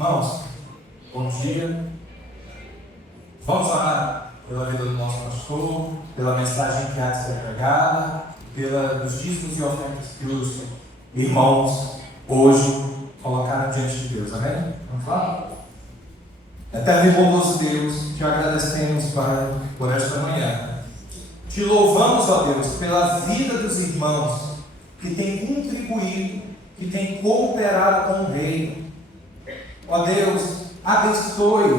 Irmãos, bom dia. Vamos orar pela vida do nosso pastor, pela mensagem que há de ser pregada, pelos dízimos e ofertas que os irmãos hoje colocaram diante de Deus. Amém? Vamos lá? Eterno e bondoso Deus, te agradecemos, Pai, por esta manhã. Te louvamos, ó Deus, pela vida dos irmãos que têm contribuído, que têm cooperado com o reino. Ó Deus, abençoe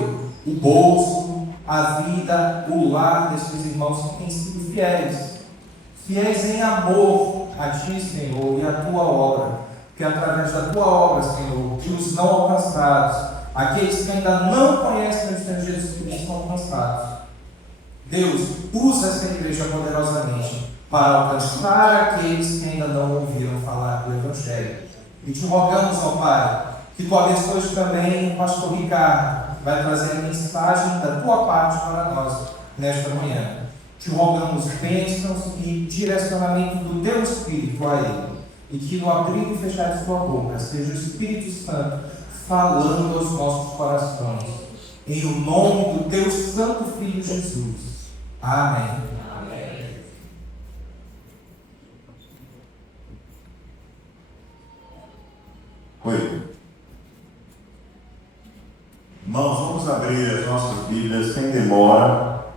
o bolso, a vida, o lar desses irmãos que têm sido fiéis em amor a Ti, Senhor, e a Tua obra, que através da Tua obra, Senhor, que os não alcançados, aqueles que ainda não conhecem o Senhor Jesus Cristo, são alcançados. Deus, usa essa igreja poderosamente para alcançar aqueles que ainda não ouviram falar do Evangelho. E te rogamos, ó Pai, que Tu abençoes também o pastor Ricardo, que vai trazer a mensagem da Tua parte para nós nesta manhã. Te rogamos bênçãos e direcionamento do Teu Espírito a ele, e que no abrir e fechar de Sua boca seja o Espírito Santo falando aos nossos corações, em o nome do Teu Santo Filho Jesus. Amém. Amém. Oi. Irmãos, vamos abrir as nossas Bíblias sem demora,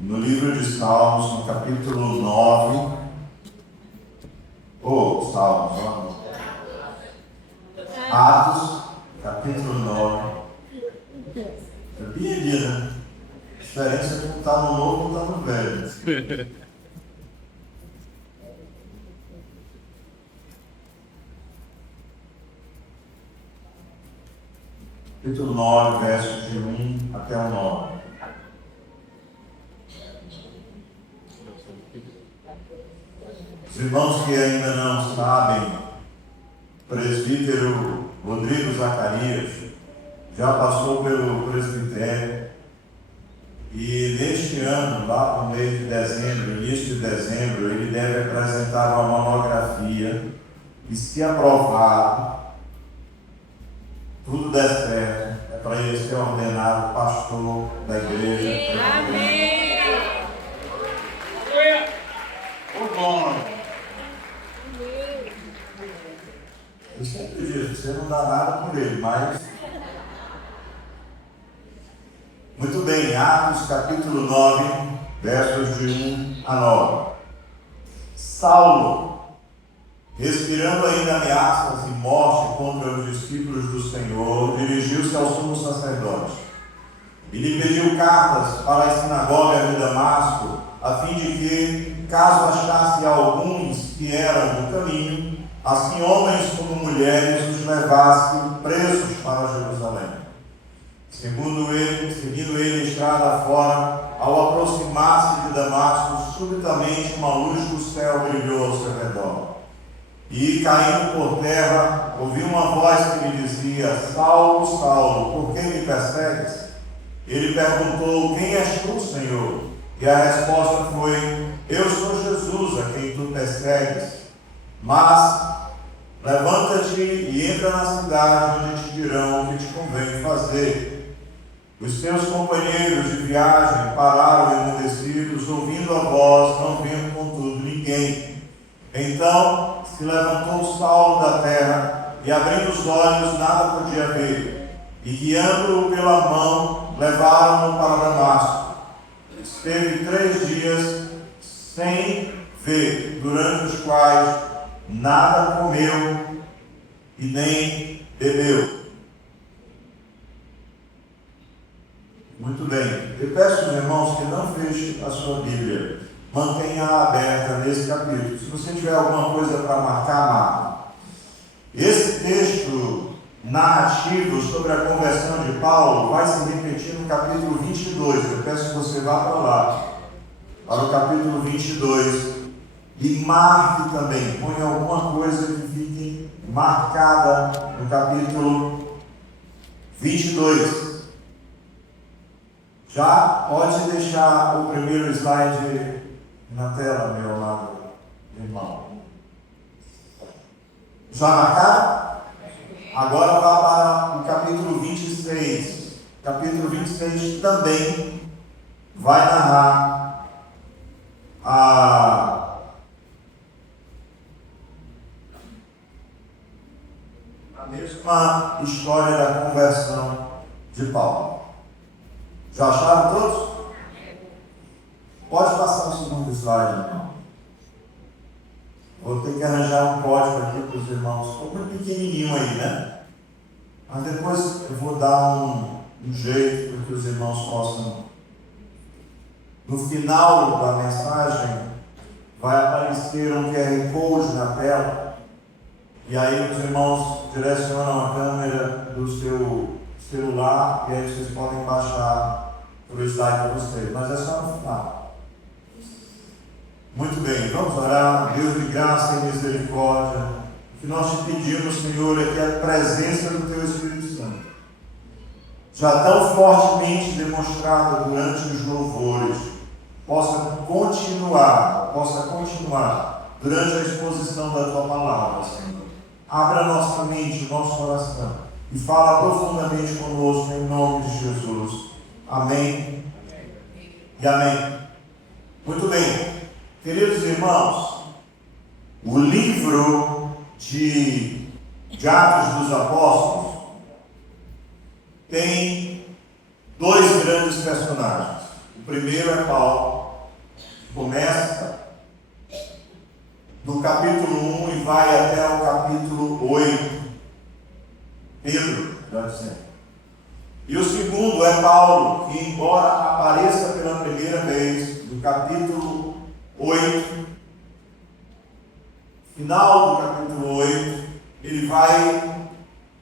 no livro de Salmos, no capítulo 9. Salmos, ó. Atos, capítulo 9. É bem ali, né? A diferença é que não está no novo, não está no velho. Capítulo 9, versos de 1 até o 9. Os irmãos que ainda não sabem, o presbítero Rodrigo Zacarias já passou pelo presbitério e neste ano, lá no mês de dezembro, início de dezembro, ele deve apresentar uma monografia e, se aprovado, tudo der certo, é para ele ser ordenado pastor da igreja. Amém! O bom. Eu sempre digo, você não dá nada por ele, mas... Muito bem, Atos capítulo 9, versos de 1 a 9. Saulo, respirando ainda ameaças e morte contra os discípulos do Senhor, dirigiu-se ao sumo sacerdote e lhe pediu cartas para as sinagogas de Damasco, a fim de que, caso achasse alguns que eram do caminho, assim homens como mulheres os levasse presos para Jerusalém. Seguindo ele a estrada fora, ao aproximar-se de Damasco, subitamente uma luz do céu brilhou ao seu redor. E, caindo por terra, ouviu uma voz que lhe dizia: Saulo, Saulo, por que me persegues? Ele perguntou: Quem és tu, Senhor? E a resposta foi: Eu sou Jesus, a quem tu persegues. Mas levanta-te e entra na cidade, onde te dirão o que te convém fazer. Os teus companheiros de viagem pararam emudecidos, ouvindo a voz, não vendo contudo ninguém. Então se levantou Saulo da terra, e abrindo os olhos nada podia ver, e guiando-o pela mão, levaram-no para Damasco. Esteve 3 dias sem ver, durante os quais nada comeu e nem bebeu. Muito bem, eu peço aos irmãos que não fechem a sua Bíblia, mantenha-a aberta nesse capítulo. Se você tiver alguma coisa para marcar, marque. Esse texto narrativo sobre a conversão de Paulo vai se repetir no capítulo 22. Eu peço que você vá para lá, para o capítulo 22, e marque também, ponha alguma coisa que fique marcada no capítulo 22. Já pode deixar o primeiro slide na tela, meu amado irmão. Já marcaram? Agora vá para o capítulo 22. 26. Capítulo 26 também vai narrar a mesma história da conversão de Paulo. Já acharam todos? Pode passar o segundo slide, irmão. Vou ter que arranjar um código aqui para os irmãos. Ficou muito pequenininho aí, né? Mas depois eu vou dar um jeito para que os irmãos possam. No final da mensagem, vai aparecer um QR Code na tela. E aí os irmãos direcionam a câmera do seu celular e aí vocês podem baixar o slide para vocês. Mas é só no final. Muito bem, vamos orar. Deus de graça e misericórdia, o que nós te pedimos, Senhor, é que a presença do Teu Espírito Santo, já tão fortemente demonstrada durante os louvores, possa continuar durante a exposição da Tua Palavra, Senhor. Abra nossa mente, nosso coração e fala profundamente conosco em nome de Jesus. Amém e amém. Muito bem. Queridos irmãos, o livro de Atos dos Apóstolos tem dois grandes personagens. O primeiro é Paulo, que começa do capítulo 1 e vai até o capítulo 8. Pedro, melhor dizendo. E o segundo é Paulo, que embora apareça pela primeira vez no capítulo 8, final do capítulo 8, ele vai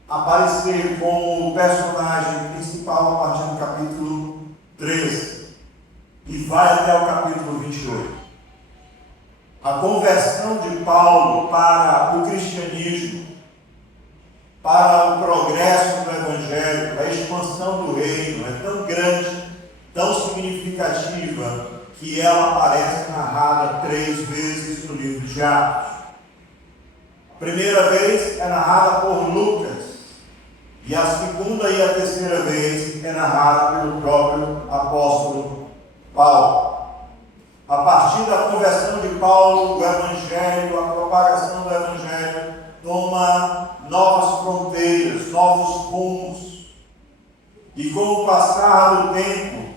aparecer como o personagem principal a partir do capítulo 13 e vai até o capítulo 28. A conversão de Paulo para o cristianismo, para o progresso do Evangelho, a expansão do reino é tão grande, tão significativa, que ela aparece narrada 3 vezes no livro de Atos. A primeira vez é narrada por Lucas, e a segunda e a terceira vez é narrada pelo próprio apóstolo Paulo. A partir da conversão de Paulo, o Evangelho, a propagação do Evangelho, toma novas fronteiras, novos rumos. E com o passar do tempo,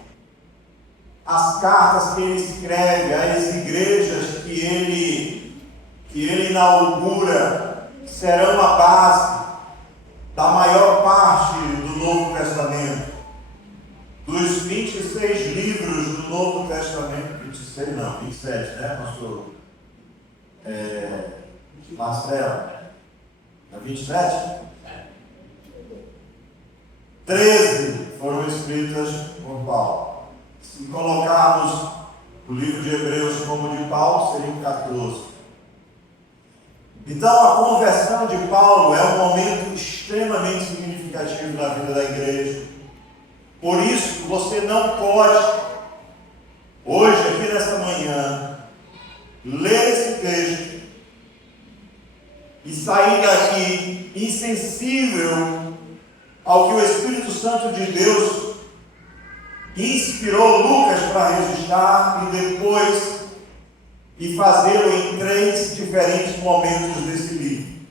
as cartas que ele escreve às igrejas que ele inaugura serão a base da maior parte do Novo Testamento. Dos 26 livros do Novo Testamento, 26 não, 27, né, pastor? Marcelo, é 27? 13 foram escritas por Paulo. Se colocarmos o livro de Hebreus como de Paulo, seriam 14. Então, a conversão de Paulo é um momento extremamente significativo na vida da igreja. Por isso, você não pode, hoje, aqui nessa manhã, ler esse texto e sair daqui insensível ao que o Espírito Santo de Deus inspirou Lucas para registrar e fazê-lo em 3 diferentes momentos desse livro.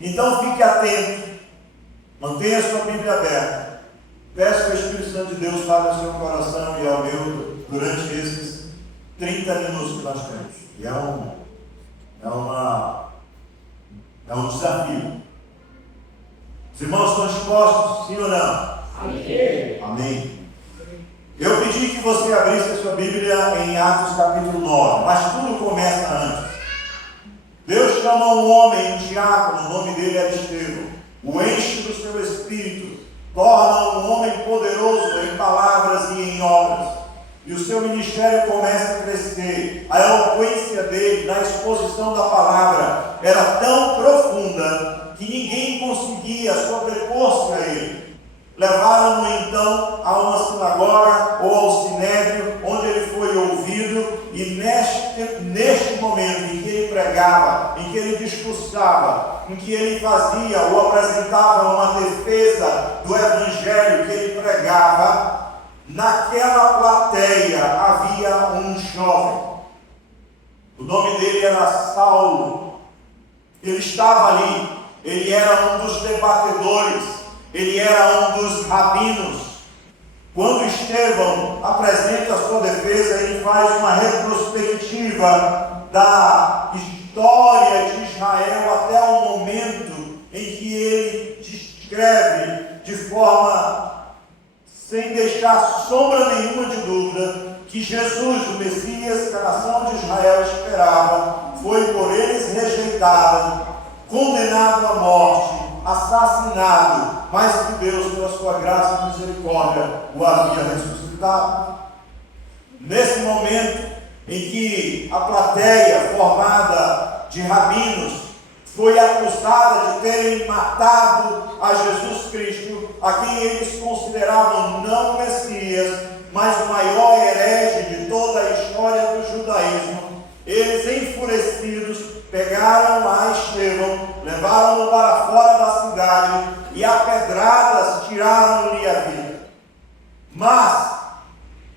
Então fique atento, mantenha a sua Bíblia aberta, peça que o Espírito Santo de Deus fale ao seu coração e ao meu durante esses 30 minutos que nós temos. E é um desafio. Os irmãos estão dispostos, sim ou não? Amém. Amém. Eu pedi que você abrisse a sua Bíblia em Atos capítulo 9, mas tudo começa antes. Deus chama um homem, um diácono, o nome dele era Estevão, o enche do seu espírito, torna um homem poderoso em palavras e em obras. E o seu ministério começa a crescer. A eloquência dele na exposição da palavra era tão profunda que ninguém conseguia sobrepor-se a ele. Levaram-no então a uma sinagoga ou ao sinédrio, onde ele foi ouvido, e neste momento em que ele pregava, em que ele discursava, em que ele fazia ou apresentava uma defesa do evangelho que ele pregava, naquela plateia havia um jovem. O nome dele era Saulo. Ele estava ali, ele era um dos debatedores, ele era um dos rabinos. Quando Estevão apresenta a sua defesa, ele faz uma retrospectiva da história de Israel até o momento em que ele descreve de forma sem deixar sombra nenhuma de dúvida que Jesus, o Messias que a nação de Israel esperava, foi por eles rejeitado, condenado à morte, assassinado, mas que Deus, pela sua graça e misericórdia, o havia ressuscitado. Nesse momento em que a plateia formada de rabinos foi acusada de terem matado a Jesus Cristo, a quem eles consideravam não o Messias, mas o maior herege de toda a história do judaísmo, eles, enfurecidos, pegaram a Estevão, levaram-no para fora da cidade e a pedradas tiraram-lhe a vida. Mas,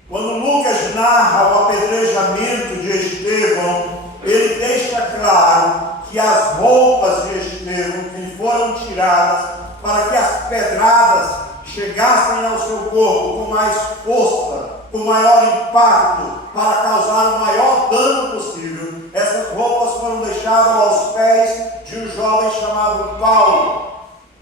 quando Lucas narra o apedrejamento de Estevão, ele deixa claro que as roupas de Estevão que lhe foram tiradas para que as pedradas chegassem ao seu corpo com mais força, com maior impacto, para causar o maior dano possível. Essas roupas foram deixadas aos pés de um jovem chamado Paulo.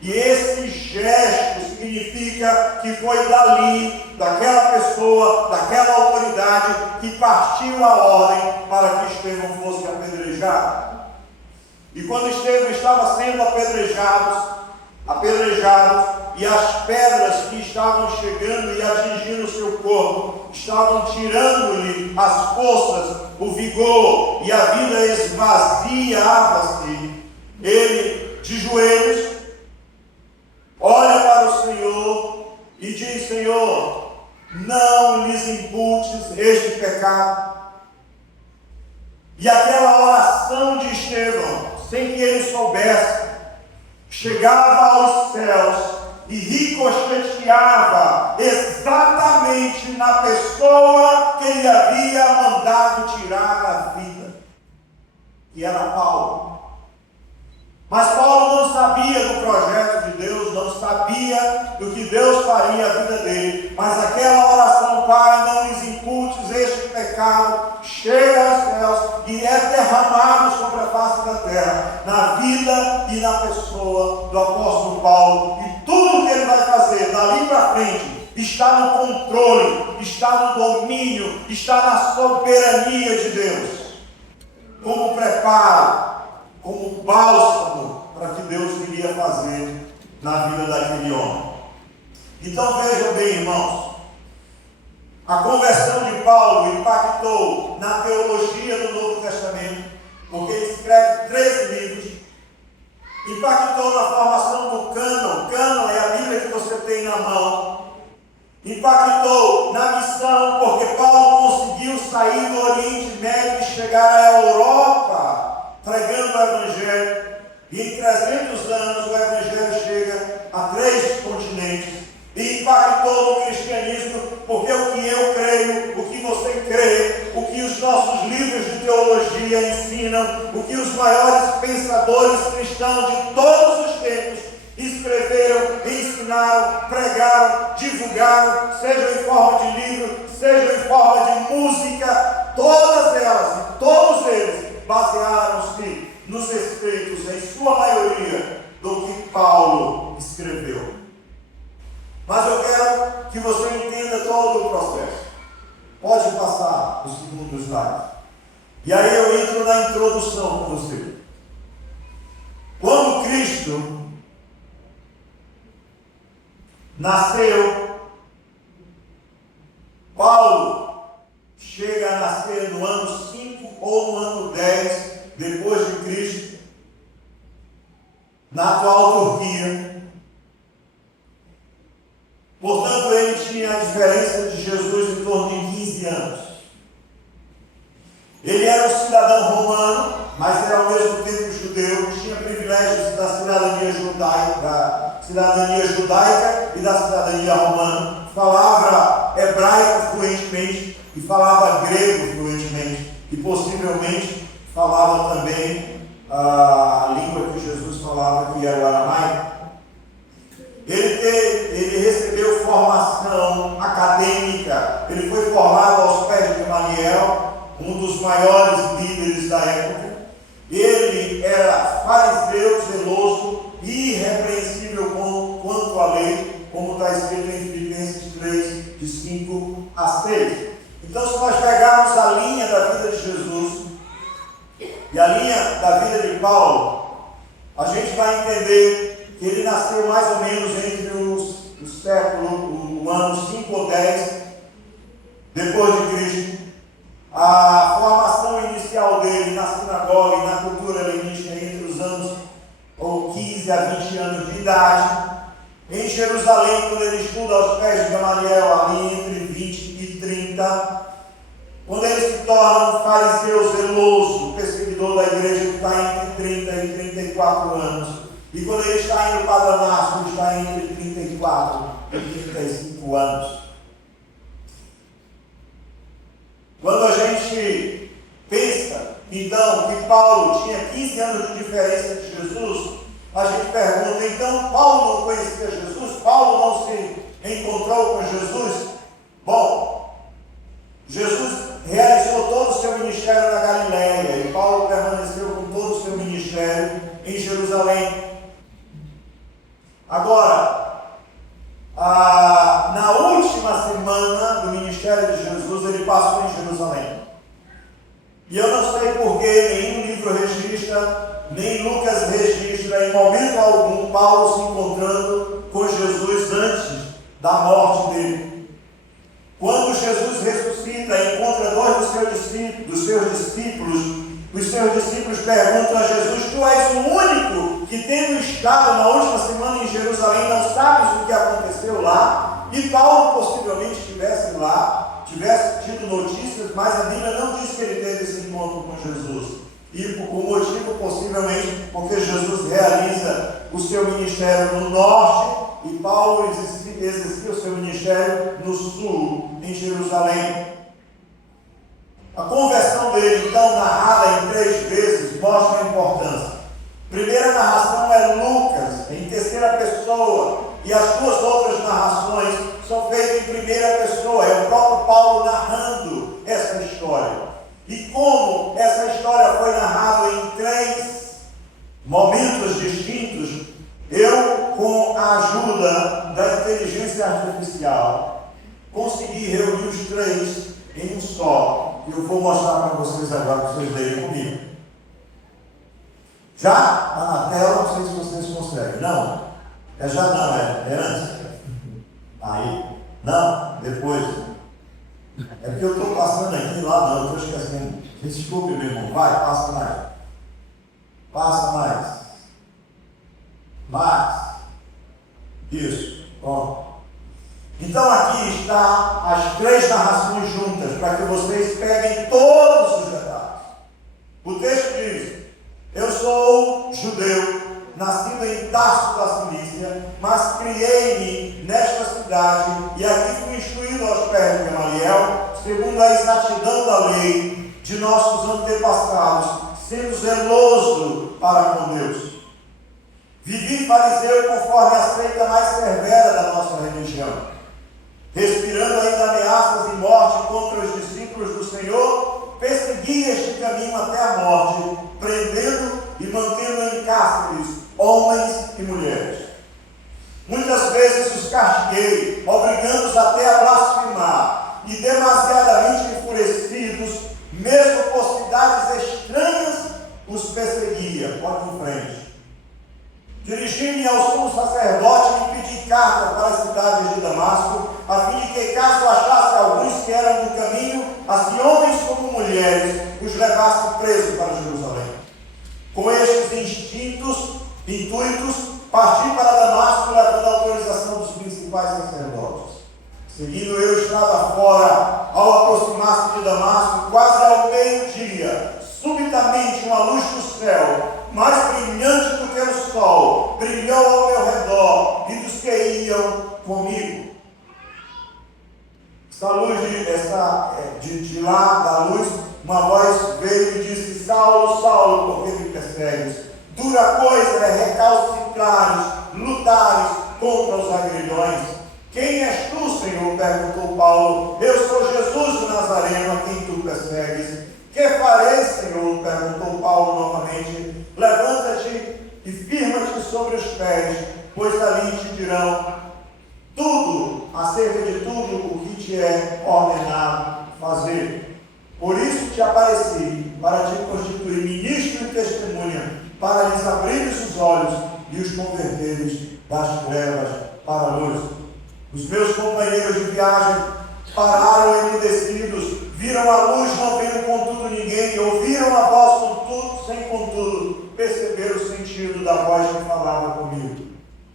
E esse gesto significa que foi dali, daquela pessoa, daquela autoridade, que partiu a ordem para que Estevão fosse apedrejado. E quando Estevão estava sendo apedrejado, e as pedras que estavam chegando e atingindo o seu corpo, estavam tirando-lhe as forças, o vigor, e a vida esvaziava-se, ele, de joelhos, olha para o Senhor e diz: Senhor, não lhes imputes este pecado. E aquela oração de Estevão, sem que ele soubesse, chegava aos céus e ricocheteava exatamente na pessoa que ele havia mandado tirar a vida, que era Paulo. Mas Paulo não sabia do projeto de Deus, não sabia do que Deus faria a vida dele. Mas aquela oração: Pai, não lhes imputes este pecado, chega aos céus e é derramado sobre a face da terra, na vida e na pessoa do apóstolo Paulo. E tudo que ele vai fazer dali para frente está no controle, está no domínio, está na soberania de Deus, como preparo, como bálsamo para que Deus iria fazer na vida daquele homem. Então vejam bem, irmãos, a conversão de Paulo impactou na teologia do Novo Testamento, porque ele escreve 13 livros, impactou na formação do cânon. Cânon é a Bíblia que você tem na mão. Impactou na missão, porque Paulo conseguiu sair do Oriente Médio e chegar à Europa pregando o Evangelho. E em 300 anos o Evangelho chega a 3 continentes. E impactou no cristianismo, porque o que eu creio, o que você crê, o que os nossos livros de teologia ensinam, o que os maiores pensadores cristãos de todos os tempos escreveram, ensinaram, pregaram, divulgaram, seja em forma de livro, seja em forma de música, todas elas e todos eles basearam-se nos escritos, em sua maioria, do que Paulo escreveu. Mas eu quero que você entenda todo o processo. Pode passar o segundo slide. E aí eu entro na introdução com você. Quando Cristo nasceu, Paulo chega a nascer no ano 5 ou no ano 10 depois de Cristo, na atual Turquia. Portanto, ele tinha a diferença de Jesus em torno de 15 anos. Ele era um cidadão romano, mas era ao mesmo tempo judeu. privilégios da cidadania judaica e da cidadania romana, falava hebraico fluentemente e falava grego fluentemente e possivelmente falava também a língua que Jesus falava, que era o aramaico. Ele recebeu formação acadêmica, ele foi formado aos pés de Gamaliel, um dos maiores líderes da época. Ele era fariseu, zeloso e irrepreensível quanto à lei, como está escrito em Filipenses 3, de 5 a 6. Então, se nós pegarmos a linha da vida de Jesus e a linha da vida de Paulo, a gente vai entender que ele nasceu mais ou menos entre o ano 5 ou 10 depois de Cristo. A formação inicial dele na sinagoga e na cultura helenística entre os anos 15 a 20 anos de idade. Em Jerusalém, quando ele estuda aos pés de Gamaliel, ali entre 20 e 30. Quando ele se torna um fariseu zeloso, perseguidor da igreja, que está entre 30 e 34 anos. E quando ele está indo para Damasco, ele está entre 34 e 35 anos. Quando a gente pensa, então, que Paulo tinha 15 anos de diferença de Jesus, a gente pergunta, então Paulo não conhecia Jesus? Paulo não se encontrou com Jesus? Bom, Jesus realizou todo o seu ministério na Galileia e Paulo permaneceu com todo o seu ministério em Jerusalém. Agora, na última semana do ministério de Jesus, ele passou em Jerusalém. E eu não sei porque nenhum livro registra, nem Lucas registra, em momento algum, Paulo se encontrando com Jesus antes da morte dele. Quando Jesus ressuscita e encontra dois dos seus discípulos, os seus discípulos perguntam a Jesus: tu és o único que, tendo estado na última semana em Jerusalém, não sabes o que aconteceu lá? E Paulo possivelmente estivesse lá, tivesse tido notícias, mas a Bíblia não diz que ele teve esse encontro com Jesus. E o motivo possivelmente porque Jesus realiza o seu ministério no norte e Paulo exercia o seu ministério no sul, em Jerusalém. A conversão dele, então, narrada em 3 vezes, mostra a importância. Primeira narração é Lucas, em terceira pessoa, e as 2 outras narrações são feitas em primeira pessoa. É o próprio Paulo narrando essa história. E como essa história foi narrada em 3 momentos distintos, eu, com a ajuda da inteligência artificial, consegui reunir os 3 em um só. E eu vou mostrar para vocês agora, para vocês lerem comigo. Já está na tela, não sei se vocês conseguem. Não, já não, é antes. Aí, não, depois. É porque eu estou passando aqui, lá não, eu estou esquecendo. Desculpe, meu irmão, vai, passa mais. Passa mais. Mais. Isso, bom. Então aqui está as 3 narrações juntas, para que vocês peguem todos os detalhes. O texto diz: eu sou judeu, nascido em Tarso da Cilícia, mas criei-me nesta cidade, e aqui fui instruído aos pés de Gamaliel, segundo a exatidão da lei de nossos antepassados, sendo zeloso para com Deus. Vivi fariseu conforme a seita mais severa da nossa religião, respirando ainda ameaças e morte contra os discípulos do Senhor, persegui este caminho até a morte, prendendo e mantendo em cárceres homens e mulheres. Muitas vezes os castiguei, obrigando-os até a blasfemar, e demasiadamente enfurecidos, mesmo por cidades estranhas, os perseguia. Pode ir em frente. Dirigi-me ao sumo sacerdote e pedi carta para as cidades de Damasco, a fim de que, caso achasse alguns que eram do caminho, assim homens como mulheres, os levasse presos para Jerusalém. Com estes intuitos, parti para Damasco, levando a autorização dos principais sacerdotes. Seguindo eu estrada fora, ao aproximar-se de Damasco, quase ao meio-dia, subitamente uma luz do céu, mais brilhante do que o brilhou ao meu redor e dos que iam comigo. Essa luz de lá da luz, uma voz veio e disse: Saulo, Saulo, por que me persegues? Dura coisa é recalcitrares, lutares contra os agrilhões. Quem és tu, Senhor? Perguntou Paulo. Eu sou Jesus o Nazareno, a quem tu persegues. Que farei, Senhor? Perguntou Paulo novamente. Levanta-te e firma-te sobre os pés, pois dali te dirão tudo, acerca de tudo o que te é ordenado fazer. Por isso te apareci, para te constituir ministro e testemunha, para lhes abrires os olhos e os converteres das trevas para a luz. Os meus companheiros de viagem pararam emudecidos, viram a luz, não viram contudo ninguém, ouviram a voz contudo, sem contudo, perceberam o sentido da voz que falava comigo.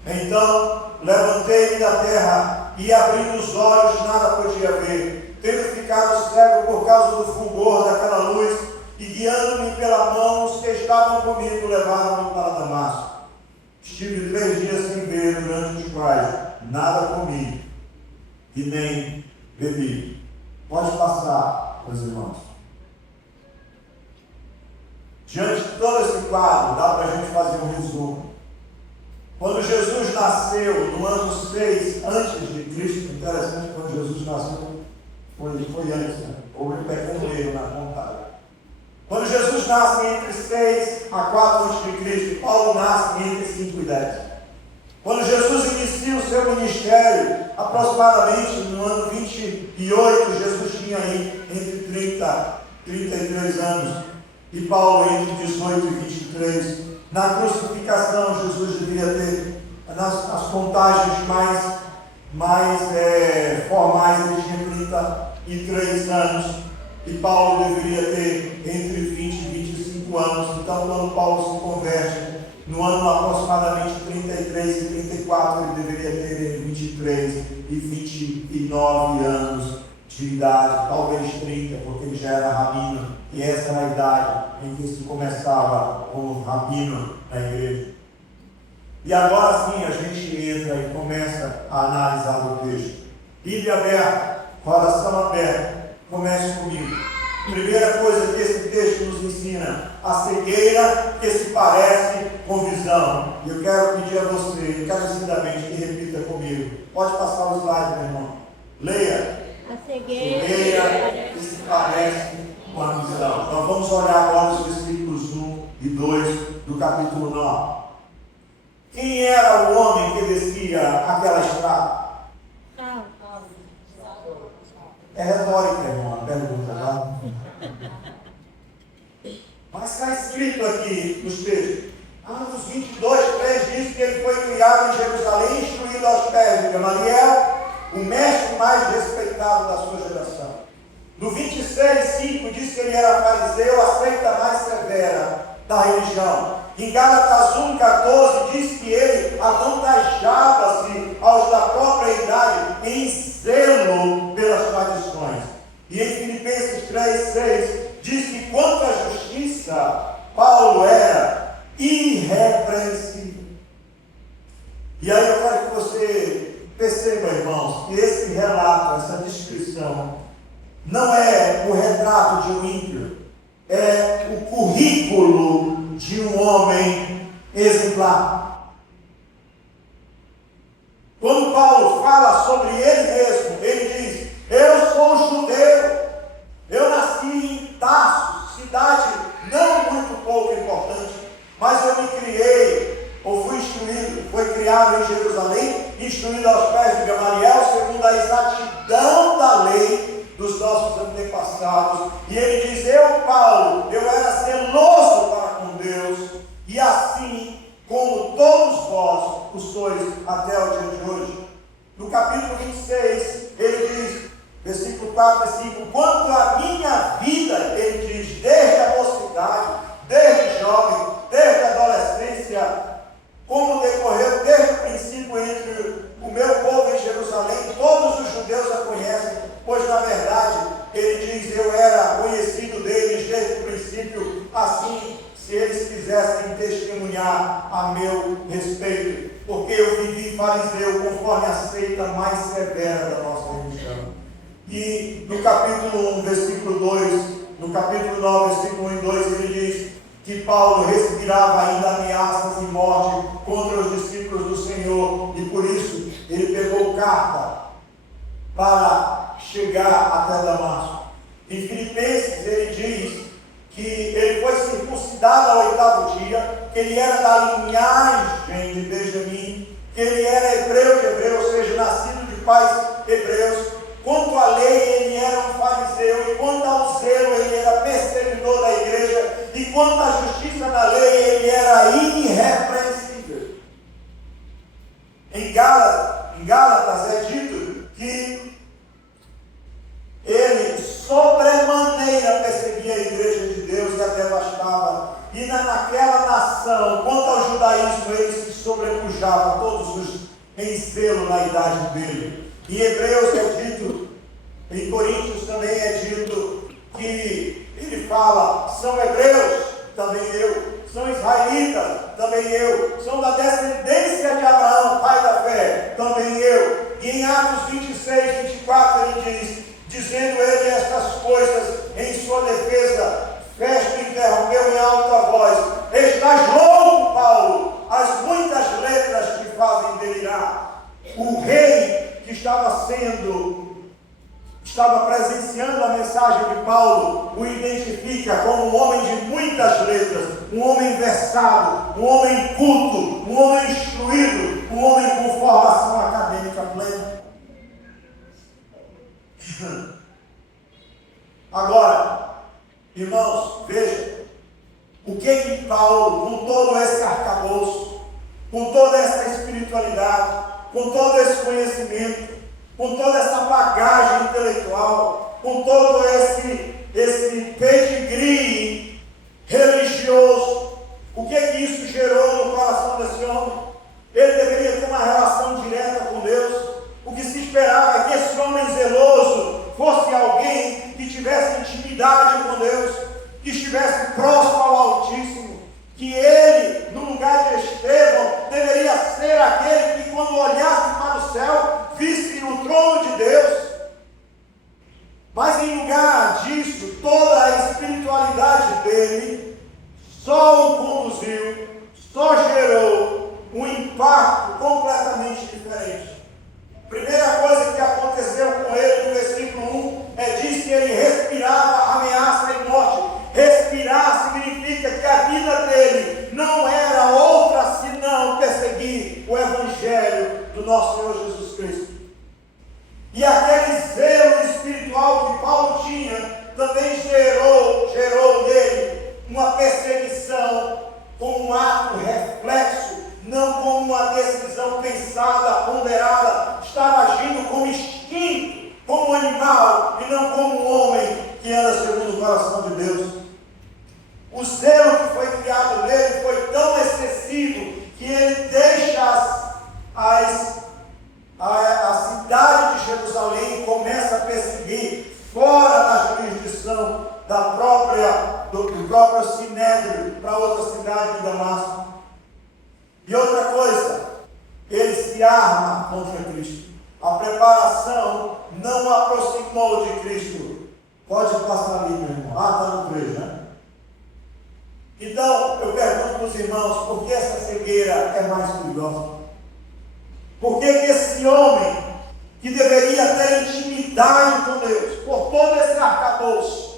Então levantei-me da terra e, abrindo os olhos, nada podia ver, tendo ficado cego por causa do fulgor daquela luz, e guiando-me pela mão, os que estavam comigo levaram-me para Damasco. Estive 3 dias sem ver, durante os quais nada comi e nem bebi. Pode passar, meus irmãos. Diante de todo esse quadro, dá para a gente fazer um resumo. Quando Jesus nasceu, no ano 6 antes de Cristo, interessante, quando Jesus nasceu, foi antes, né? Houve um pequeno erro na contagem. Quando Jesus nasce entre 6 a 4 antes de Cristo, Paulo nasce entre 5 e 10. Quando Jesus inicia o seu ministério, aproximadamente no ano 28, Jesus tinha aí entre 30 e 33 anos, e Paulo entre 18 e 23. Na crucificação, Jesus deveria ter, nas contagens mais formais, ele tinha 33 anos, e Paulo deveria ter entre 20 e 25 anos. Então, quando Paulo se converte, no ano aproximadamente 33 e 34, ele deveria ter entre 23 e 29 anos de idade, talvez 30, porque ele já era rabino, e essa era a idade em que se começava como rabino na igreja. E agora sim a gente entra e começa a analisar o texto. Bíblia aberta, coração aberto, comece comigo. Primeira coisa que esse texto nos ensina: a cegueira que se parece com visão. E eu quero pedir a você, encarecidamente, que repita comigo. Pode passar o slide, meu irmão. Leia. A cegueira Que se parece com a visão. Então vamos olhar agora os versículos 1 e 2 do capítulo 9. Quem era o homem que descia aquela estrada? É retórica, irmão, a pergunta, tá? Mas está escrito aqui nos textos. Atos 22, 3 diz que ele foi criado em Jerusalém, instruído aos pés de Gamaliel, o mestre mais respeitado da sua geração. No 26, 5 diz que ele era fariseu, a seita mais severa da religião. Em Gálatas 1, 14 diz que ele avantajava-se aos da própria idade em zelo pelas tradições. E em Filipenses 3, 6 diz que quanto à justiça, Paulo era irrepreensível. E aí eu quero que você perceba, irmãos, que esse relato, essa descrição, não é o retrato de um ímpio, é o currículo de um homem exemplar. Quando Paulo fala sobre ele mesmo, ele diz: eu sou judeu, eu nasci em Tarso, cidade não muito pouco importante, mas eu me criei, ou fui instruído, foi criado em Jerusalém, instruído aos pés de Gamaliel, segundo a exatidão da lei dos nossos antepassados. E ele diz: eu, Paulo, eu era zeloso para com Deus, e assim como todos vós o sois até o dia de hoje. No capítulo 26, ele diz, versículo 4 e 5, quanto à minha vida, ele diz, desde a mocidade, desde jovem, desde a adolescência, como decorreu desde o princípio entre o meu povo em Jerusalém, todos os judeus a conhecem, pois na verdade, ele diz, eu era conhecido deles desde o princípio, assim se eles quisessem testemunhar a meu respeito, porque eu vivi fariseu conforme a seita mais severa da nossa religião. E no capítulo 1, versículo 2, no capítulo 9, versículo 1 e 2, ele diz que Paulo respirava ainda ameaças e morte contra os discípulos do Senhor, e por isso ele pegou carta para chegar até Damasco. Em Filipenses ele diz que ele foi circuncidado ao 8º dia, que ele era da linhagem de Benjamim, que ele era hebreu de hebreu, ou seja, nascido de pais hebreus. Quanto à lei, ele era um fariseu, e quanto ao zelo, ele era perseguidor da igreja, e quanto à justiça da lei, ele era irrepreensível. Em Gálatas é dito que ele sobremaneira perseguia a igreja de Deus e a devastava. E naquela nação, quanto ao judaísmo, ele se sobrepujava todos os em zelo na idade dele. Em Hebreus é dito, em Coríntios também é dito, que ele fala: são hebreus, também eu, são israelitas, também eu, são da descendência de Abraão, pai da fé, também eu. E em Atos 26, 24 ele diz, dizendo ele estas coisas em sua defesa, Festo interrompeu em alta voz: estás louco, Paulo? As muitas letras te fazem delirar. O rei que estava presenciando a mensagem de Paulo, o identifica como um homem de muitas letras, um homem versado, um homem culto, um homem instruído, um homem com formação acadêmica plena. Agora, irmãos, veja, o que Paulo, com todo esse arcabouço, com toda essa espiritualidade, com todo esse conhecimento, com toda essa bagagem intelectual, com todo esse pedigree religioso, o que isso gerou no coração desse homem? Ele deveria ter uma relação direta com Deus. O que se esperava é que esse homem zeloso fosse alguém que tivesse intimidade com Deus, que estivesse próximo ao Altíssimo, que ele, no lugar de Estevão, deveria ser aquele que, quando olhasse para o céu, visse o trono de Deus. Mas em lugar disso, toda a espiritualidade dele só o conduziu, só gerou um impacto completamente diferente. Primeira coisa que aconteceu com ele no versículo 1 diz que ele respirava ameaça e morte. Respirar significa que a vida dele não era outra senão perseguir o Evangelho do nosso Senhor Jesus Cristo. E aquele zelo espiritual que Paulo tinha também gerou nele uma perseguição como um ato reflexo, não como uma decisão pensada, ponderada. Estava agindo como instinto, como um animal, e não como um homem que anda segundo o coração de Deus. O zelo que foi criado nele foi tão excessivo que ele deixa a cidade de Jerusalém e começa a perseguir fora da jurisdição do próprio Sinédrio para outra cidade de Damasco. E outra coisa, ele se arma contra Cristo. A preparação não o aproximou de Cristo. Pode passar ali, meu irmão. Está no 3, né? Então, eu pergunto para os irmãos, por que essa cegueira é mais perigosa? Por que esse homem, que deveria ter intimidade com Deus, por todo esse arcabouço,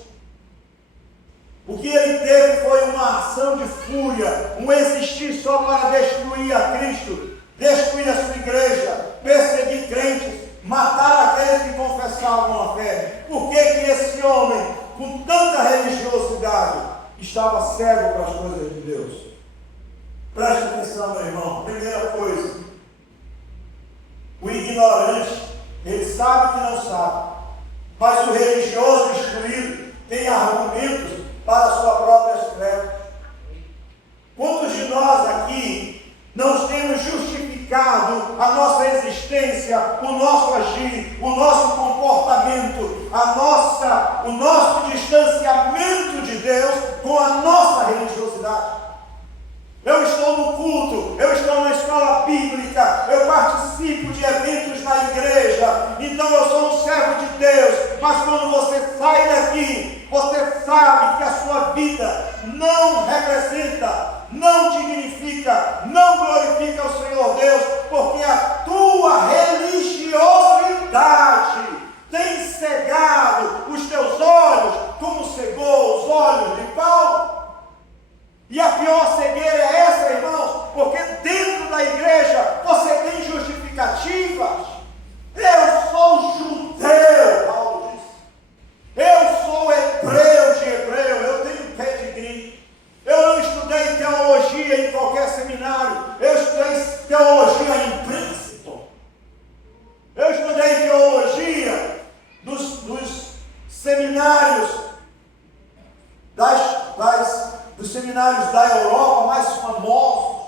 o que ele teve foi uma ação de fúria, um existir só para destruir a Cristo, destruir a sua igreja, perseguir crentes, matar aqueles que confessavam a fé? Por que esse homem, com tanta religiosidade, estava cego para as coisas de Deus? Preste atenção, meu irmão. Primeira coisa, o ignorante, ele sabe que não sabe, mas o religioso instruído tem argumentos para a sua própria fé. Quantos de nós aqui não temos justificado a nossa existência existência, o nosso agir, o nosso comportamento, o nosso distanciamento de Deus com a nossa religiosidade. Eu estou no culto, eu estou na escola bíblica, eu participo de eventos na igreja, então eu sou um servo de Deus, mas quando você sai daqui, você sabe que a sua vida não representa, não dignifica, não glorifica o Senhor Deus, porque a tua religiosidade tem cegado os teus olhos, como cegou os olhos de Paulo. E a pior cegueira é essa, irmãos, porque dentro da igreja você tem justificativas. Eu sou judeu, Paulo disse. Eu sou hebreu de hebreu, eu tenho pedigree. Eu não estudei teologia em qualquer seminário, eu estudei teologia em Princeton. Eu estudei teologia dos seminários dos seminários da Europa mais famosos.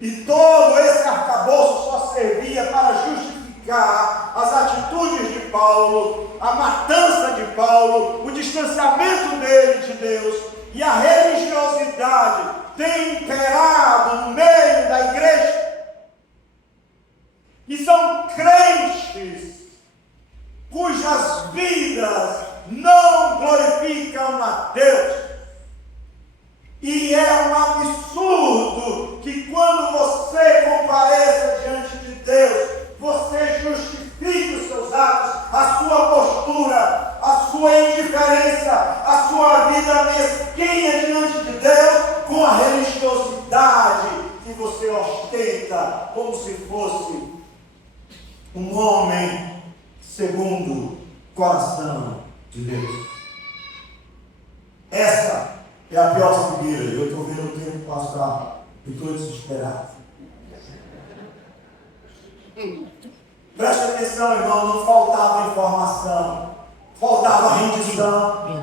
E todo esse arcabouço só servia para justificar as atitudes de Paulo, a matança de Paulo, o distanciamento dele de Deus, e a religiosidade tem imperado no meio da igreja. E são crentes cujas vidas não glorificam a Deus. E é um absurdo que quando você compareça diante de Deus, você justifique os seus atos, a sua postura, a sua indiferença, a sua vida mesquinha diante de Deus, com a religiosidade que você ostenta, como se fosse um homem segundo o coração de Deus. Essa é a pior cegueira. Eu estou vendo o tempo passar e estou desesperado. Preste atenção, irmão, não faltava informação, faltava rendição.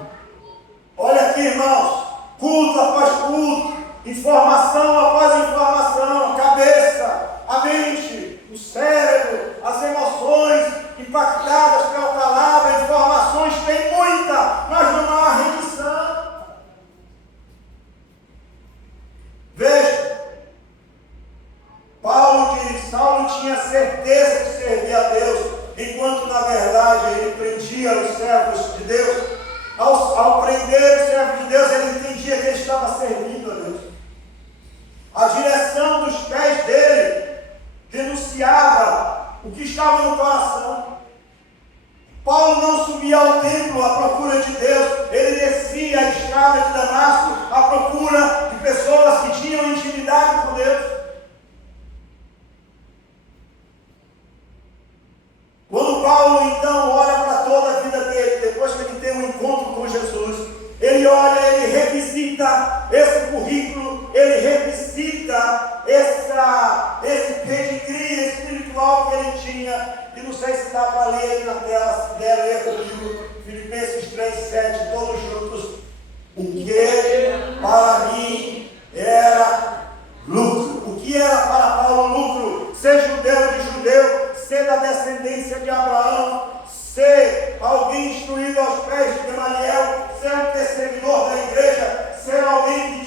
Olha aqui, irmãos, culto após culto, informação após informação, a cabeça, a mente, o cérebro, as emoções impactadas pela palavra, informações tem muita, mas não há rendição. Veja, Saulo tinha certeza de servir a Deus, enquanto na verdade ele prendia os servos de Deus. Ao prender os servos de Deus, ele entendia que ele estava servindo a Deus. A direção dos pés dele denunciava o que estava no coração. Paulo não subia ao templo à procura de Deus, ele descia a estrada de Damasco à procura de pessoas que tinham intimidade com Deus. Quando Paulo então olha para toda a vida dele, depois que ele tem um encontro com Jesus, ele olha, ele revisita esse currículo, ele revisita esse pedigree espiritual que ele tinha. E não sei se dá para ler aí na tela, se der, ler comigo, Filipenses 3:7, todos juntos. O que para mim era lucro. O que era para Paulo lucro? Ser judeu de judeu, ser da descendência de Abraão, ser alguém instruído aos pés de Gamaliel, ser um perseguidor da igreja, ser alguém que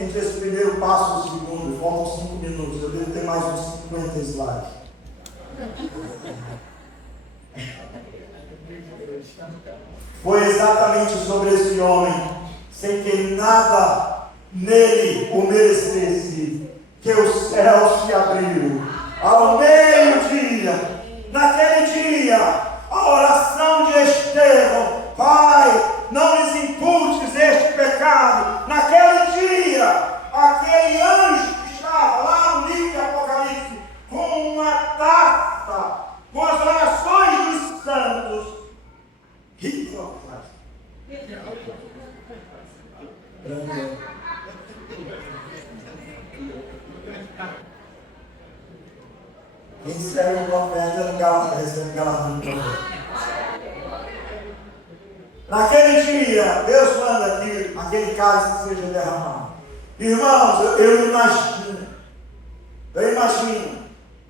entre esse primeiro passo e o segundo? Faltam 5 minutos, eu devo ter mais uns 50 slides. Foi exatamente sobre esse homem, sem que nada nele o merecesse, que os céus se abriram. Ao meio-dia, naquele dia, a oração de Estevão: Pai, não lhes imputes este pecado. Naquele dia, aquele anjo que estava lá no livro de Apocalipse, com uma taça, com as orações dos santos, quem serve um profeta não recebe galardão de profeta. Naquele dia, Deus manda que aquele cálice seja derramado. Irmãos, eu imagino,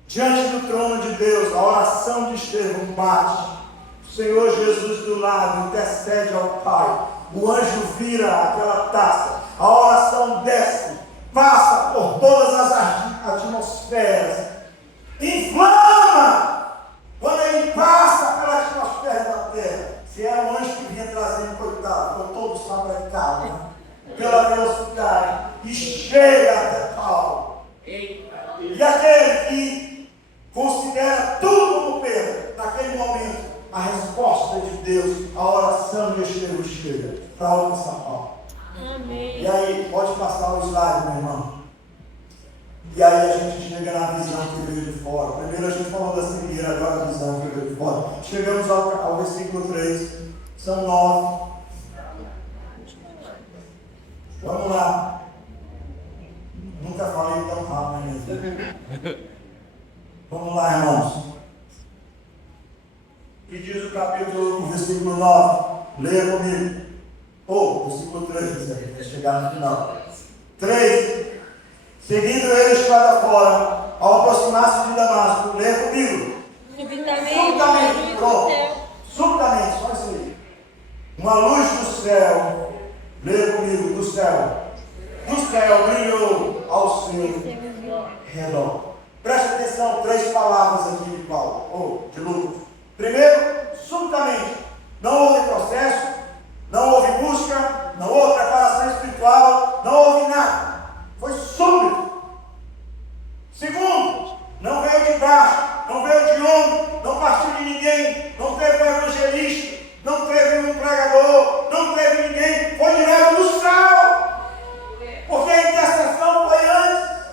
diante do trono de Deus, a oração de Estevão bate. O Senhor Jesus do lado intercede ao Pai. O anjo vira aquela taça. A oração desce, passa por todas as atmosferas. Inflama! Quando ele passa pela atmosfera da terra. Se era um anjo que vinha trazendo, coitado, foi todo sabrecado, né? Pela velocidade. E chega até Paulo. E aquele que considera tudo como perda, naquele momento, a resposta de Deus, a oração de Estevão chega para alcançar Paulo. Amém. E aí, pode passar o slide, meu irmão. E aí a gente chega na visão que veio de fora. Primeiro a gente falou da cegueira, agora a visão que veio de fora. Chegamos ao versículo 3. São 9. Vamos lá. Nunca falei tão rápido na minha vida. Vamos lá, irmãos. Que diz o capítulo, o versículo 9. Leia comigo. Versículo 3, vai chegar no final. 3. Seguindo ele estrada fora, ao aproximar-se de Damasco, leia comigo. Subitamente, pronto. Subitamente, só isso aí. Uma luz do céu, leia comigo, do céu brilhou ao seu redor. Preste atenção, 3 palavras aqui de Paulo, de Lucas. Primeiro, subitamente. Não houve processo, não houve busca, não houve preparação espiritual, não houve nada. Foi súbito. Segundo, não veio de baixo, não veio de ombro, não partiu de ninguém, não teve um evangelista, não teve um pregador, não teve ninguém, foi direto do céu. Porque a intercessão foi antes.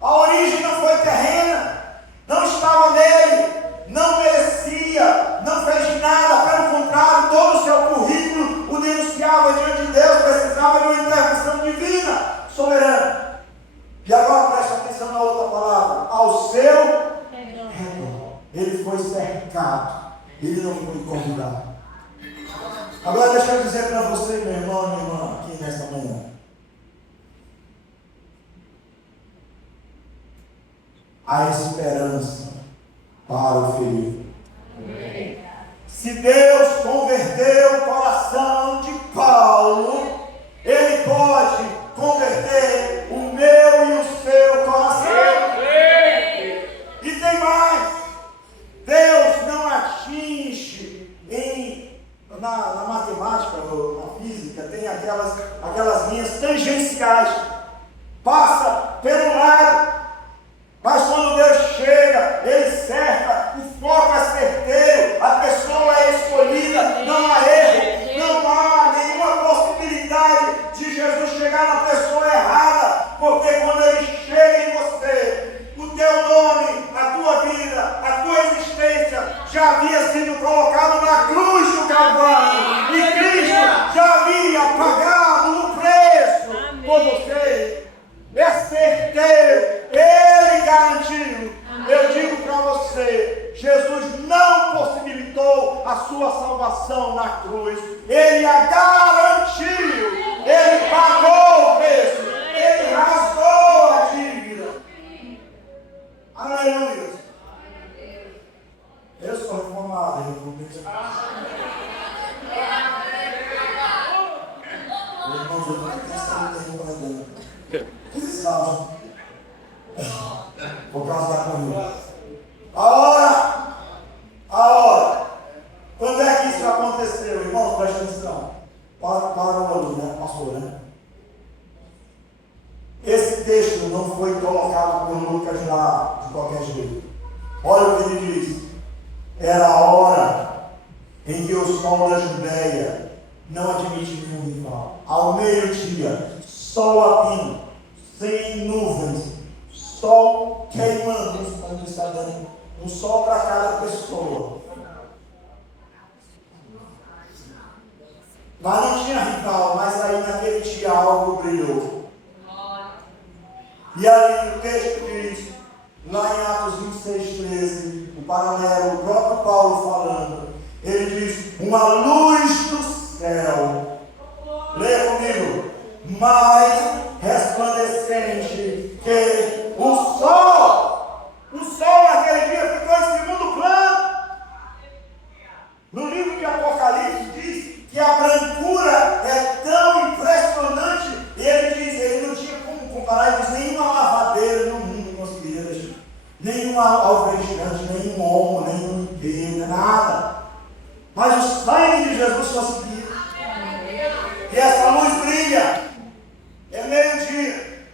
A origem não foi terrena, não estava nele, não merecia, não fez nada, pelo contrário, todo o seu currículo o denunciava diante de Deus, precisava de uma intervenção divina, soberana. E agora preste atenção na outra palavra, ao seu redor. Ele foi cercado, ele não foi convidado. Agora deixa eu dizer para você, meu irmão e minha irmã, aqui nessa manhã. A esperança para o ferido. Se Deus converteu o coração de Paulo, Ele pode converter o meu e o seu coração. E tem mais. Deus não atinge na matemática ou na física, tem aquelas linhas tangenciais. Passa pelo lado. Mas quando Deus chega, Ele cerca, o foco é certeiro, a pessoa é escolhida, não há erro, não há nenhuma possibilidade de Jesus chegar na pessoa errada, porque quando Ele chega em você, o teu nome, a tua vida, a tua existência já havia sido colocado na cruz do Calvário, e Cristo já havia pagado o preço por você. texto não foi colocado por Lucas lá de qualquer jeito. Olha o que ele diz. Era a hora em que o sol da Judéia não admite nenhum rival. Ao meio-dia, sol a pino, sem nuvens, sol queimando, onde está dando um sol para cada pessoa. Mas não tinha rival, mas aí naquele dia algo brilhou. E aí o texto diz, lá em Atos 26:13, o paralelo, o próprio Paulo falando, ele diz, uma luz do céu, leia comigo, mais resplandecente que o sol. O sol naquele dia ficou em segundo plano. No livro de Apocalipse diz que a brancura é tão impressionante, e ele diz, ele não tinha como comparar, ele diz, nenhuma lavadeira no mundo conseguiria deixar, nenhuma alvejante, nenhum homo, nenhum inteiro, nada. Mas o sangue de Jesus conseguiu. E essa luz brilha. É meio-dia.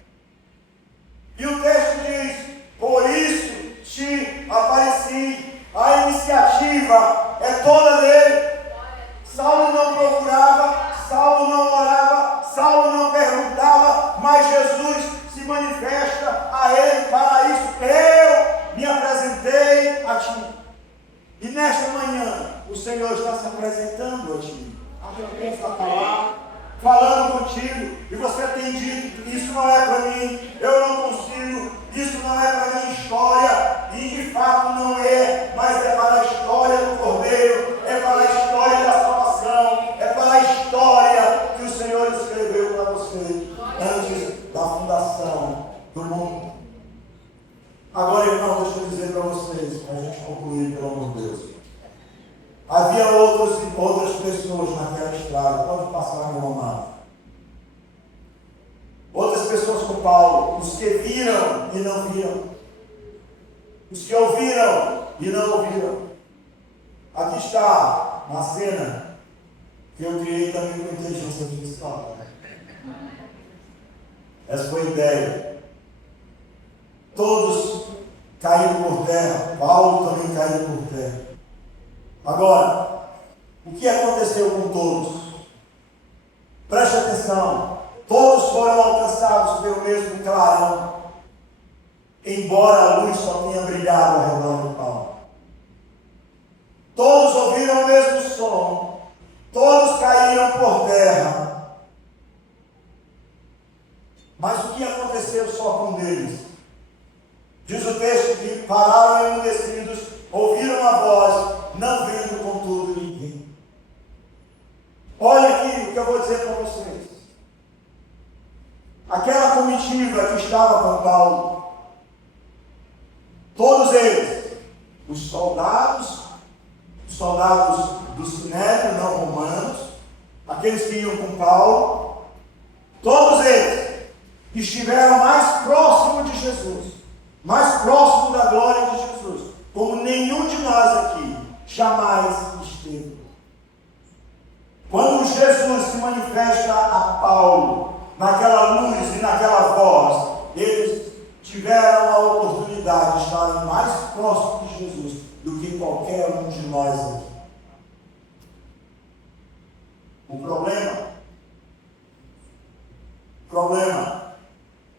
E o texto diz, por isso te apareci. A iniciativa é toda dele. Saulo não procurava, Saulo não orava, Saulo não perguntava, mas Jesus se manifesta a ele para isso. Eu me apresentei a ti. E nesta manhã, o Senhor está se apresentando a ti. Alguém está falando contigo, e você tem dito, isso não é para mim, eu não consigo, isso não é para minha história, e de fato não é, mas é para a história do Cordeiro, é para a história da salvação, é para a história que o Senhor escreveu para você, antes da fundação do mundo. Agora, irmão, deixa eu dizer para vocês, para a gente concluir, pelo amor de Deus. Havia outras pessoas naquela estrada, pode passar, meu amado. Outras pessoas com Paulo, os que viram e não viram. Os que ouviram e não ouviram. Aqui está uma cena que eu criei também com inteligência artificial. Essa foi a ideia. Todos caíram por terra, Paulo também caiu por terra. Agora, o que aconteceu com todos? Preste atenção, todos foram alcançados pelo mesmo clarão, embora a luz só tenha brilhado ao redor de Paulo. Todos ouviram o mesmo som, todos caíram por terra. Mas o que aconteceu só com um deles? Diz o texto que pararam emudecidos, ouviram a voz, não vendo contudo ninguém. Olha aqui o que eu vou dizer para vocês. Aquela comitiva que estava com Paulo, todos eles, os soldados do Sinédrio, não romanos, aqueles que iam com Paulo, todos eles estiveram mais próximos de Jesus, mais próximo da glória de Jesus, como nenhum de nós aqui jamais esteve. Quando Jesus se manifesta a Paulo, naquela luz e naquela voz, eles tiveram a oportunidade de estarem mais próximos de Jesus do que qualquer um de nós aqui. O problema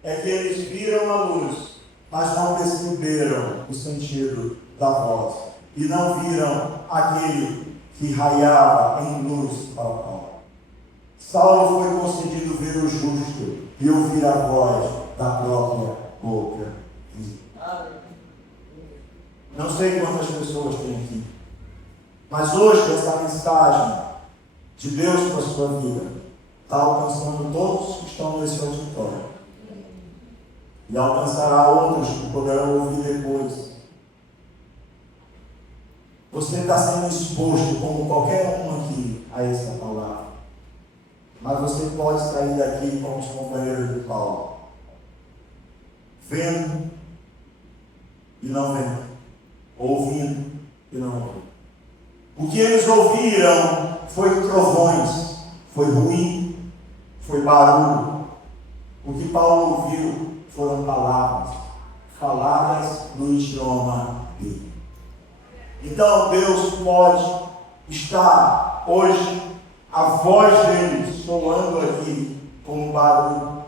é que eles viram a luz, mas não perceberam o sentido da voz e não viram aquele que raiava em luz para Paulo. Saulo foi concedido ver o justo e ouvir a voz da própria boca. Não sei quantas pessoas tem aqui, mas hoje essa mensagem de Deus para a sua vida está alcançando todos que estão nesse auditório. E alcançará outros que poderão ouvir depois. Você está sendo exposto, como qualquer um aqui, a essa palavra. Mas você pode sair daqui como os companheiros de Paulo, vendo e não vendo, ouvindo e não ouvindo. O que eles ouviram foi trovões, foi ruim, foi barulho, O que Paulo ouviu foram palavras no idioma dele. Então Deus pode estar hoje, a voz dele soando aqui como um barulho,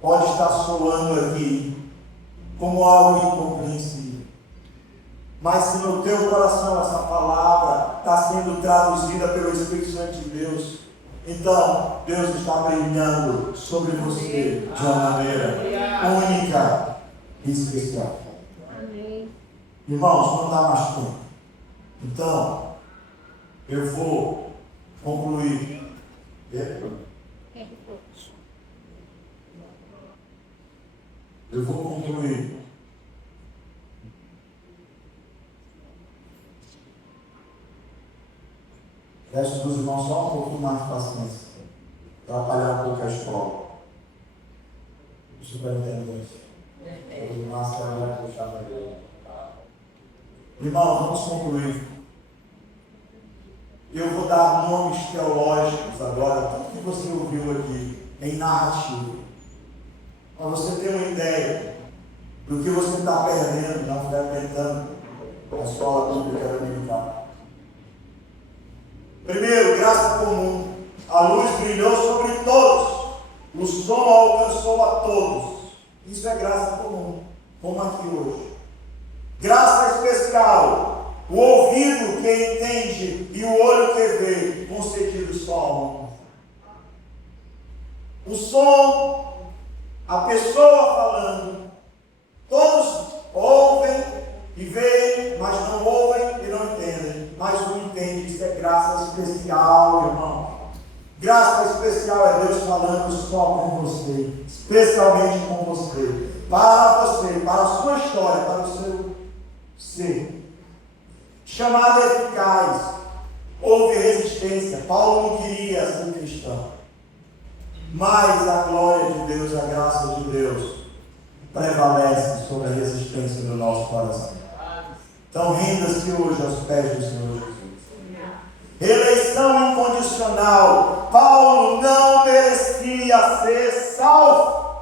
pode estar soando aqui como algo incompreensível. Mas se no teu coração essa palavra está sendo traduzida pelo Espírito Santo de Deus, então Deus está brilhando sobre você de uma maneira única e especial. Irmãos, não dá mais tempo. Então, eu vou concluir. Eu vou concluir. Peço dos irmãos só um pouquinho mais de paciência. Atrapalhar um pouco a escola. O superintendente. O Marcelo vai puxar para ele. Irmãos, vamos concluir. Eu vou dar nomes teológicos agora, tudo que você ouviu aqui, em narrativa. Para você ter uma ideia do que você está perdendo, não frequentando a escola bíblica dominical. Primeiro, graça comum. A luz brilhou sobre todos. O sol alcançou a todos. Isso é graça comum, como aqui hoje. Graça especial. O ouvido que entende e o olho que vê, concedido só a um. O som, a pessoa falando, todos ouvem e veem, mas não ouvem e não entendem. Mas um entende, isso é graça especial, irmão. Graça especial é Deus falando só com você, especialmente com você, para a sua história, para o seu ser. Chamada eficaz, houve resistência. Paulo não queria ser cristão, mas a glória de Deus, a graça de Deus prevalece sobre a resistência do nosso coração. Então renda-se hoje aos pés do Senhor Jesus. Eleição incondicional. Paulo não merecia ser salvo.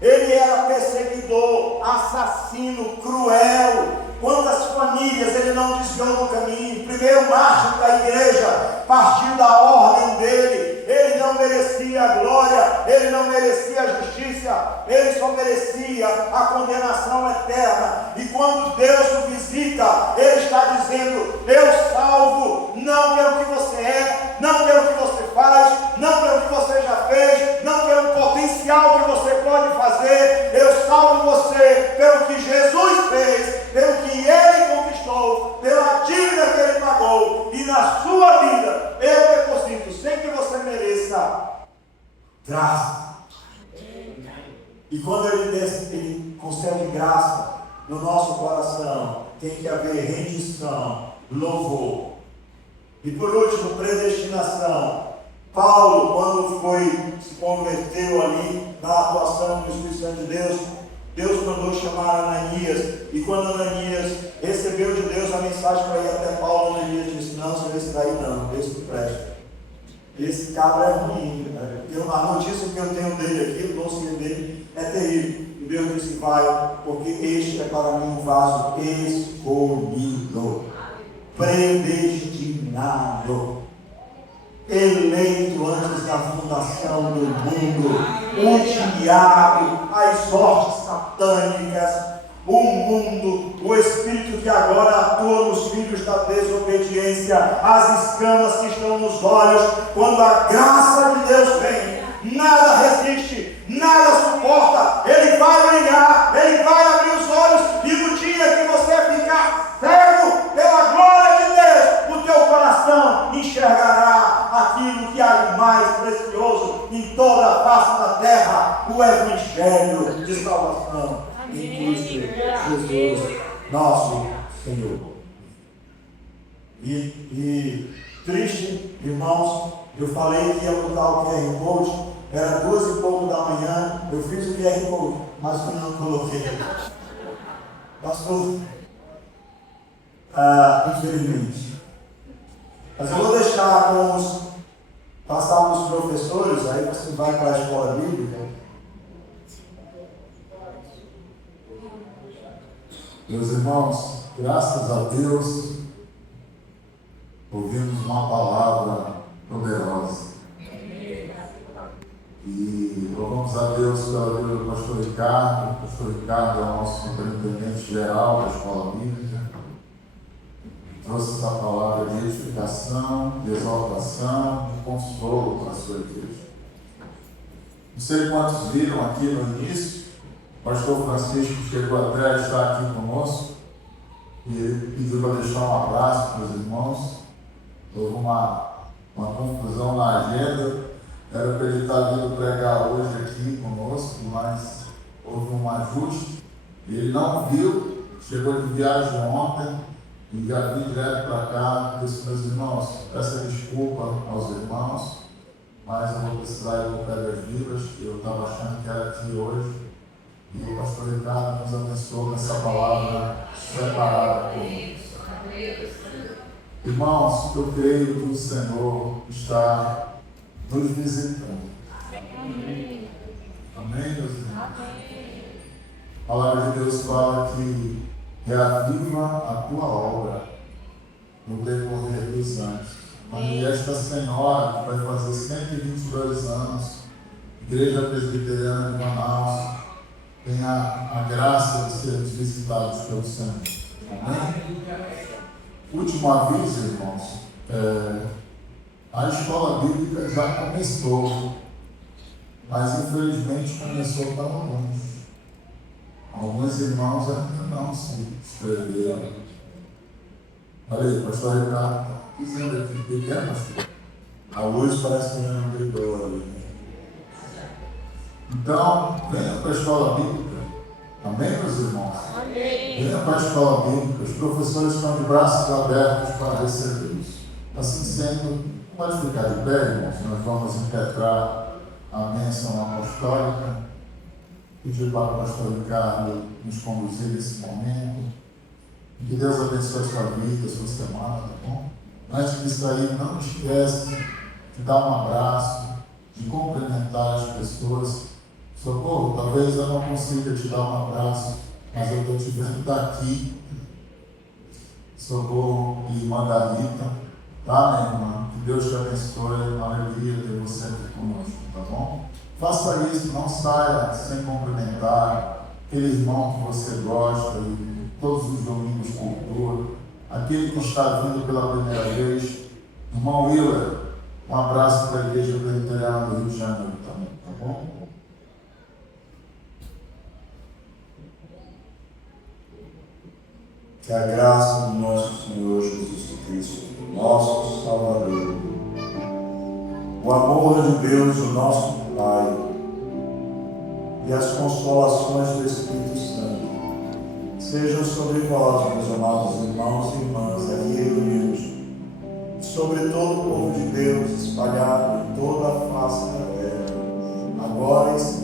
Ele era perseguidor, assassino, cruel. Quantas famílias ele não desviou do caminho? Primeiro mártir da igreja, partiu da ordem dele. Ele não merecia a glória, ele não merecia a justiça, ele só merecia a condenação eterna. E quando Deus o visita, ele está dizendo: eu salvo, não pelo que você é, não pelo que você faz, não pelo que você já fez, não pelo potencial que você pode fazer. Eu salvo você pelo que Jesus fez, pelo que ele conquistou, pela dívida que ele pagou, e na sua vida eu deposito, sem que você mereça, graça. E quando ele concede graça no nosso coração, tem que haver rendição, louvor. E por último, predestinação. Paulo, quando se converteu ali na atuação do Espírito Santo de Deus, Deus mandou chamar Ananias, e quando Ananias recebeu de Deus a mensagem para ir até Paulo, Ananias disse: não, senhor, esse daí não, esse não presta. Esse cabra é ruim. A notícia que eu tenho dele aqui, o dossiê dele, é terrível. E Deus disse: vai, porque este é para mim um vaso escolhido, predestinado, eleito antes da fundação do mundo, o diabo, as sortes satânicas, o mundo, o espírito que agora atua nos filhos da desobediência, as escamas que estão nos olhos. Quando a graça de Deus vem, nada resiste, nada suporta. Ele vai brilhar, ele vai abrir os olhos, e no dia que você ficar cego pela glória de Deus, o teu coração enxergará aquilo que há de mais precioso em toda a face da terra: o Evangelho de salvação em Cristo Jesus, nosso Senhor. E triste, irmãos, eu falei que ia botar o QR Code, era 2 e pouco da manhã, eu fiz o QR Code, mas eu não coloquei. Pastor, infelizmente. Mas eu vou deixar passar para os professores, aí você vai para a escola bíblica, Meus irmãos, graças a Deus, ouvimos uma palavra poderosa. E louvamos a Deus pela vida do pastor Ricardo. O pastor Ricardo é o nosso superintendente geral da escola bíblica. Trouxe essa palavra de edificação, de exaltação, de consolo para a sua igreja. Não sei quantos viram aqui no início, o pastor Francisco chegou até a estar aqui conosco e ele pediu para deixar um abraço para os irmãos. Houve uma confusão na agenda, era para ele estar vindo pregar hoje aqui conosco, mas houve um ajuste e ele não viu, chegou de viagem ontem e já vim direto para cá. Disse, meus irmãos, peço desculpa aos irmãos, mas eu vou precisar ir para Pedras Vivas. Eu estava achando que era aqui hoje e o pastor Ricardo nos abençoou com essa palavra separada por nós. Irmãos, eu creio que o Senhor está nos visitando. Amém, meus irmãos? A palavra de Deus fala que reaviva a tua obra no decorrer dos anos. E esta senhora, que vai fazer 122 anos, Igreja Presbiteriana de Manaus, tem a graça de sermos visitados pelo Senhor. Amém? Último aviso, irmãos. A escola bíblica já começou, mas infelizmente começou para longe. Alguns irmãos ainda não se inscreveram. Olha aí, o pastor Ricardo está dizendo aqui, pequeno, a luz parece que não brilhou ali. Então, venha para a escola bíblica. Amém, meus irmãos? Amém. Venha para a escola bíblica. Os professores estão de braços abertos para recebê-los. Assim sendo, pode ficar de pé, irmãos. Nós vamos impetrar a bênção apostólica. Pedir para o pastor Ricardo nos conduzir nesse momento. Que Deus abençoe a sua vida, a sua semana, tá bom? Antes de sair, não esquece de dar um abraço, de cumprimentar as pessoas. Socorro, talvez eu não consiga te dar um abraço, mas eu estou te vendo daqui. Socorro e Margarita, tá, minha irmã? Que Deus te abençoe, uma alegria ter você aqui conosco, tá bom? Faça isso, não saia sem cumprimentar aquele irmão que você gosta, e todos os domingos cultura, aquele que está vindo pela primeira vez, irmão Willer, um abraço para a Igreja Presbiteriana do Rio de Janeiro também, tá bom? Que a graça do nosso Senhor Jesus Cristo, nosso Salvador, o amor de Deus, o nosso Pai, e as consolações do Espírito Santo sejam sobre vós, meus amados irmãos e irmãs aqui reunidos, e sobre todo o povo de Deus espalhado em toda a face da terra, agora e sempre.